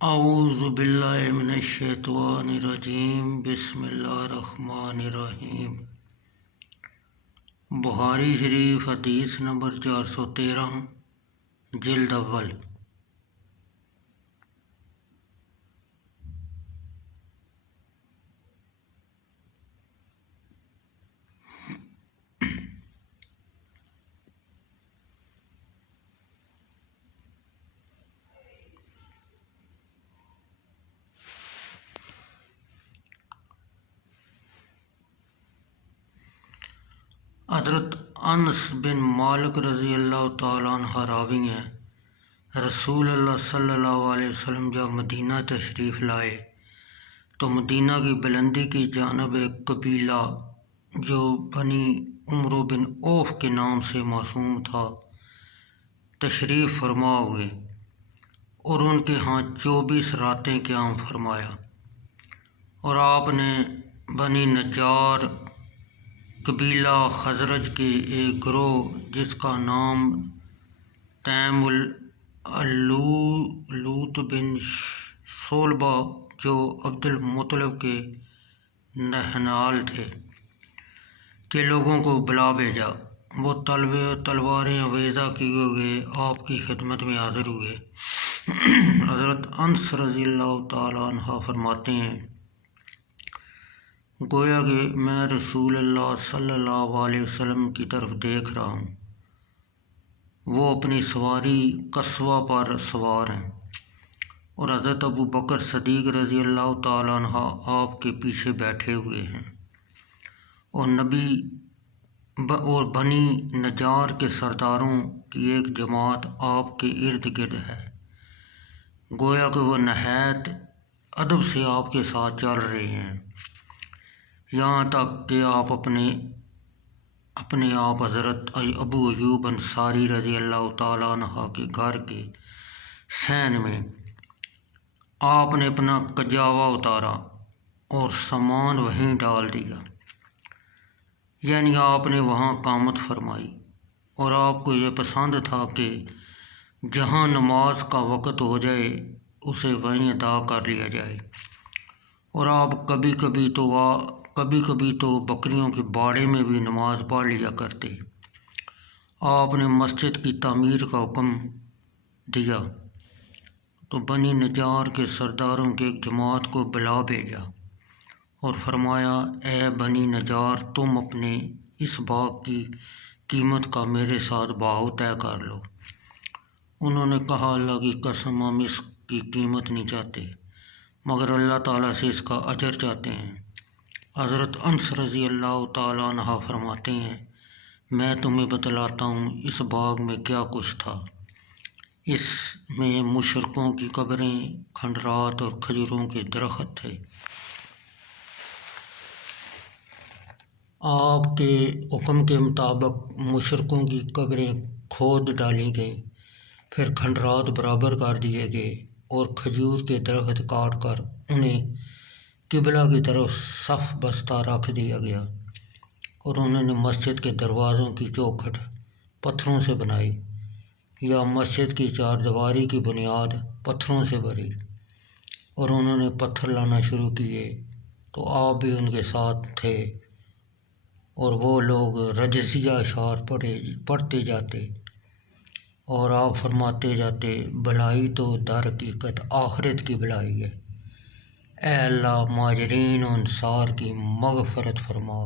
اعوذ باللہ من الشیطان الرجیم، بسم اللہ الرحمن الرحیم۔ بخاری شریف حدیث نمبر 413، جلد اول۔ حضرت انس بن مالک رضی اللہ تعالیٰ عنہ راوی ہیں، رسول اللہ صلی اللہ علیہ وسلم جب مدینہ تشریف لائے تو مدینہ کی بلندی کی جانب ایک قبیلہ جو بنی عمرو بن اوف کے نام سے معصوم تھا تشریف فرما ہوئے اور ان کے ہاں 24 راتیں قیام فرمایا، اور آپ نے بنی نجار قبیلہ خزرج کے ایک گروہ جس کا نام تیم اللوت بن صلبہ جو عبد المطلب کے نہنال تھے کے لوگوں کو بلا بھیجا۔ وہ تلواریں عویزہ کیے ہوئے آپ کی خدمت میں حاضر ہوئے۔ حضرت انس رضی اللہ تعالیٰ عنہ فرماتے ہیں، گویا کہ میں رسول اللہ صلی اللہ علیہ وسلم کی طرف دیکھ رہا ہوں، وہ اپنی سواری قصوہ پر سوار ہیں، اور حضرت ابو بکر صدیق رضی اللہ تعالیٰ عنہ آپ کے پیچھے بیٹھے ہوئے ہیں، اور بنی نجار کے سرداروں کی ایک جماعت آپ کے ارد گرد ہے، گویا کہ وہ نہایت ادب سے آپ کے ساتھ چل رہے ہیں، یہاں تک کہ آپ اپنے آپ حضرت ابو ایوب انصاری رضی اللہ تعالیٰ عنہ کے گھر کے صحن میں آپ نے اپنا کجاوا اتارا اور سامان وہیں ڈال دیا، یعنی آپ نے وہاں قامت فرمائی، اور آپ کو یہ پسند تھا کہ جہاں نماز کا وقت ہو جائے اسے وہیں ادا کر لیا جائے، اور آپ کبھی کبھی تو بکریوں کے باڑے میں بھی نماز پڑھ لیا کرتے۔ آپ نے مسجد کی تعمیر کا حکم دیا تو بنی نجار کے سرداروں کی ایک جماعت کو بلا بھیجا اور فرمایا، اے بنی نجار، تم اپنے اس باغ کی قیمت کا میرے ساتھ بھاؤ طے کر لو۔ انہوں نے کہا، اللہ کی قسم، ہم اس کی قیمت نہیں چاہتے مگر اللہ تعالیٰ سے اس کا اجر چاہتے ہیں۔ حضرت انس رضی اللہ تعالیٰ عنہ فرماتے ہیں، میں تمہیں بتلاتا ہوں اس باغ میں کیا کچھ تھا۔ اس میں مشرکوں کی قبریں، کھنڈرات اور کھجوروں کے درخت تھے۔ آپ کے حکم کے مطابق مشرکوں کی قبریں کھود ڈالی گئیں، پھر کھنڈرات برابر کر دیے گئے اور کھجور کے درخت کاٹ کر انہیں قبلہ کی طرف صف بستہ رکھ دیا گیا، اور انہوں نے مسجد کے دروازوں کی چوکھٹ پتھروں سے بنائی یا مسجد کی چاردیواری کی بنیاد پتھروں سے بھری، اور انہوں نے پتھر لانا شروع کیے تو آپ بھی ان کے ساتھ تھے، اور وہ لوگ رجزیہ اشعار پڑھتے جاتے اور آپ فرماتے جاتے، بھلائی تو در حقیقت آخرت کی بھلائی ہے، اے اللہ مہاجرین و انصار کی مغفرت فرما۔